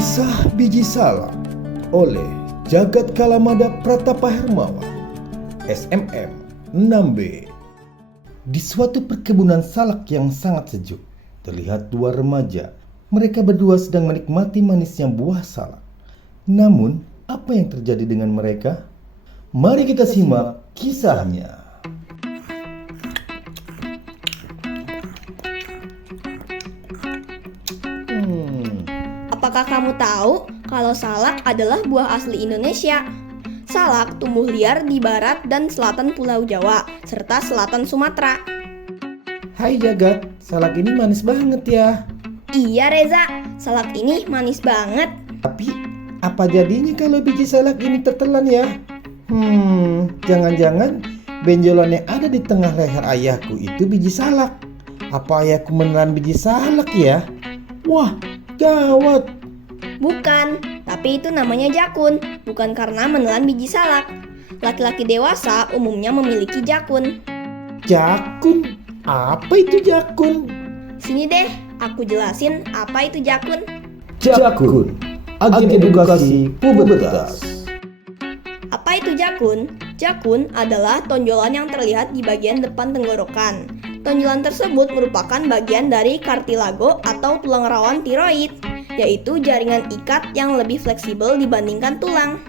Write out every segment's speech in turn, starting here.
Kisah Biji Salak oleh Jagat Kalamada Pratapa Hermawan, SMM 6B. Di suatu perkebunan salak yang sangat sejuk, terlihat dua remaja. Mereka berdua sedang menikmati manisnya buah salak. Namun, apa yang terjadi dengan mereka? Mari kita simak kisahnya. Apakah kamu tahu kalau salak adalah buah asli Indonesia? Salak tumbuh liar di barat dan selatan Pulau Jawa, serta selatan Sumatera. Hai Jagat, salak ini manis banget ya. Iya Reza, salak ini manis banget. Tapi, apa jadinya kalau biji salak ini tertelan ya? Jangan-jangan benjolan yang ada di tengah leher ayahku itu biji salak. Apa ayahku menelan biji salak ya? Wah, gawat. Bukan, tapi itu namanya jakun, bukan karena menelan biji salak. Laki-laki dewasa umumnya memiliki jakun. Jakun? Apa itu jakun? Sini deh, aku jelasin apa itu jakun. Jakun, agen edukasi pubertas. Apa itu jakun? Jakun adalah tonjolan yang terlihat di bagian depan tenggorokan. Tonjolan tersebut merupakan bagian dari kartilago atau tulang rawan tiroid, yaitu jaringan ikat yang lebih fleksibel dibandingkan tulang.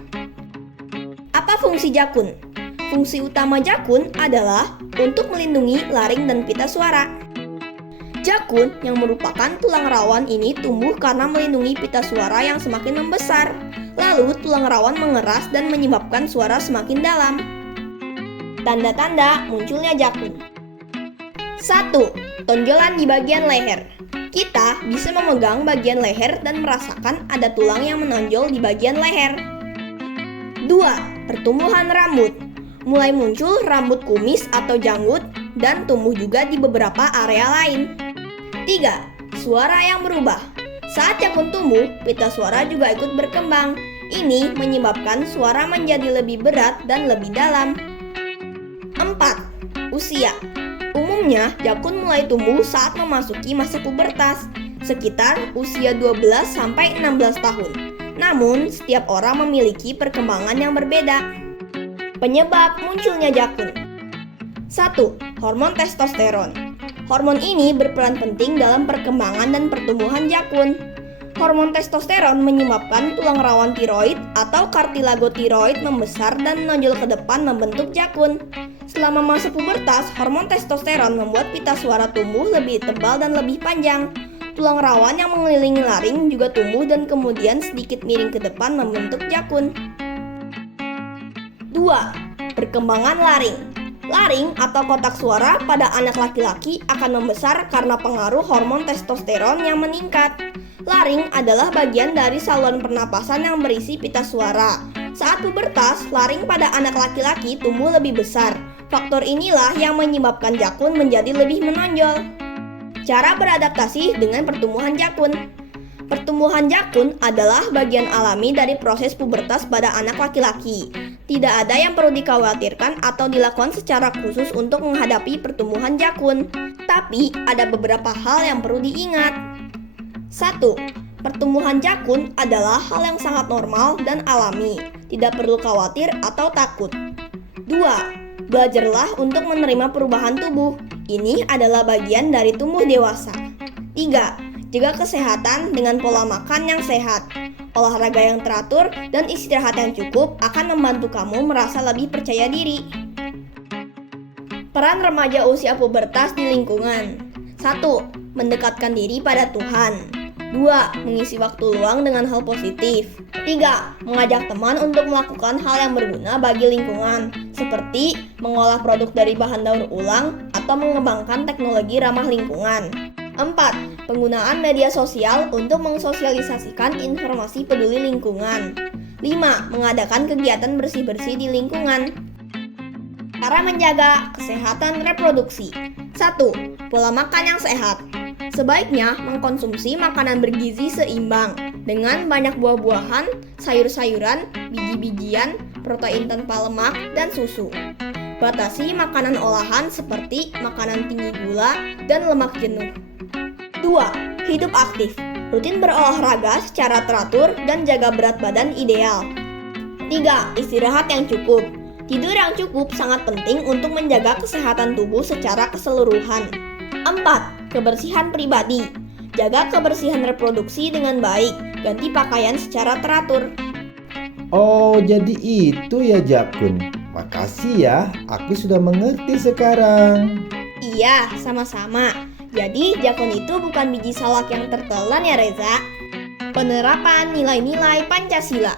Apa fungsi jakun? Fungsi utama jakun adalah untuk melindungi laring dan pita suara. Jakun yang merupakan tulang rawan ini tumbuh karena melindungi pita suara yang semakin membesar. Lalu tulang rawan mengeras dan menyebabkan suara semakin dalam. Tanda-tanda munculnya jakun. 1. Tonjolan di bagian leher. Kita bisa memegang bagian leher dan merasakan ada tulang yang menonjol di bagian leher. 2. Pertumbuhan rambut. Mulai muncul rambut kumis atau janggut dan tumbuh juga di beberapa area lain. 3. Suara yang berubah. Saat jakun tumbuh, pita suara juga ikut berkembang. Ini menyebabkan suara menjadi lebih berat dan lebih dalam. 4. Usia. Umumnya, jakun mulai tumbuh saat memasuki masa pubertas, sekitar usia 12-16 tahun. Namun, setiap orang memiliki perkembangan yang berbeda. Penyebab munculnya jakun. 1. Hormon testosteron. Hormon ini berperan penting dalam perkembangan dan pertumbuhan jakun. Hormon testosteron menyebabkan tulang rawan tiroid atau kartilago tiroid membesar dan menonjol ke depan membentuk jakun. Selama masa pubertas, hormon testosteron membuat pita suara tumbuh lebih tebal dan lebih panjang. Tulang rawan yang mengelilingi laring juga tumbuh dan kemudian sedikit miring ke depan membentuk jakun. 2. Perkembangan laring. Laring atau kotak suara pada anak laki-laki akan membesar karena pengaruh hormon testosteron yang meningkat. Laring adalah bagian dari saluran pernapasan yang berisi pita suara. Saat pubertas, laring pada anak laki-laki tumbuh lebih besar. Faktor inilah yang menyebabkan jakun menjadi lebih menonjol. Cara beradaptasi dengan pertumbuhan jakun. Pertumbuhan jakun adalah bagian alami dari proses pubertas pada anak laki-laki. Tidak ada yang perlu dikhawatirkan atau dilakukan secara khusus untuk menghadapi pertumbuhan jakun. Tapi ada beberapa hal yang perlu diingat. 1. Pertumbuhan jakun adalah hal yang sangat normal dan alami. Tidak perlu khawatir atau takut. 2. Belajarlah untuk menerima perubahan tubuh. Ini adalah bagian dari tumbuh dewasa. 3. Jaga kesehatan dengan pola makan yang sehat. Olahraga yang teratur dan istirahat yang cukup akan membantu kamu merasa lebih percaya diri. Peran remaja usia pubertas di lingkungan. 1. Mendekatkan diri pada Tuhan. 2. Mengisi waktu luang dengan hal positif. 3. Mengajak teman untuk melakukan hal yang berguna bagi lingkungan, seperti mengolah produk dari bahan daur ulang atau mengembangkan teknologi ramah lingkungan. 4. Penggunaan media sosial untuk mensosialisasikan informasi peduli lingkungan. 5. Mengadakan kegiatan bersih-bersih di lingkungan. Cara menjaga kesehatan reproduksi. 1. Pola makan yang sehat. Sebaiknya mengkonsumsi makanan bergizi seimbang dengan banyak buah-buahan, sayur-sayuran, biji-bijian, protein tanpa lemak, dan susu. Batasi makanan olahan seperti makanan tinggi gula dan lemak jenuh. 2. Hidup aktif. rutin berolahraga secara teratur, dan jaga berat badan ideal. 3. Istirahat yang cukup. Tidur yang cukup sangat penting untuk menjaga kesehatan tubuh secara keseluruhan. 4. Kebersihan pribadi. Jaga kebersihan reproduksi dengan baik, ganti pakaian secara teratur. Oh, jadi itu ya Jakun. Makasih ya, aku sudah mengerti sekarang. Iya, sama-sama. Jadi, jakun itu bukan biji salak yang tertelan ya Reza. Penerapan nilai-nilai Pancasila.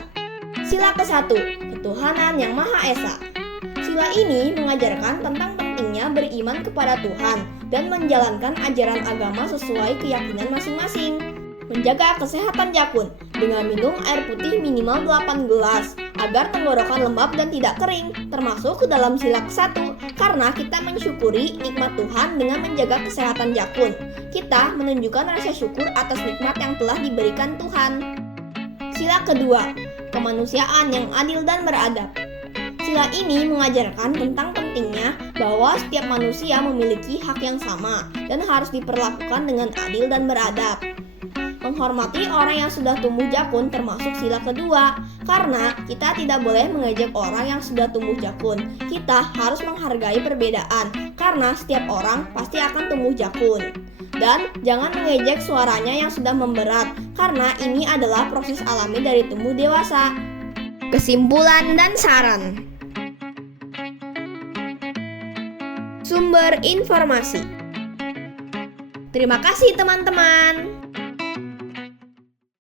Sila ke-1, Ketuhanan Yang Maha Esa. Sila ini mengajarkan tentang pentingnya beriman kepada Tuhan dan menjalankan ajaran agama sesuai keyakinan masing-masing. Menjaga kesehatan jakun dengan minum air putih minimal 8 gelas agar tenggorokan lembab dan tidak kering, termasuk ke dalam sila ke-1, karena kita mensyukuri nikmat Tuhan dengan menjaga kesehatan jakun. Kita menunjukkan rasa syukur atas nikmat yang telah diberikan Tuhan. Sila kedua, kemanusiaan yang adil dan beradab. Sila ini mengajarkan tentang pentingnya bahwa setiap manusia memiliki hak yang sama dan harus diperlakukan dengan adil dan beradab. Menghormati orang yang sudah tumbuh jakun termasuk sila kedua, karena kita tidak boleh mengejek orang yang sudah tumbuh jakun. Kita harus menghargai perbedaan, karena setiap orang pasti akan tumbuh jakun. Dan jangan mengejek suaranya yang sudah memberat, karena ini adalah proses alami dari tumbuh dewasa. Kesimpulan dan saran. Sumber informasi. Terima kasih teman-teman.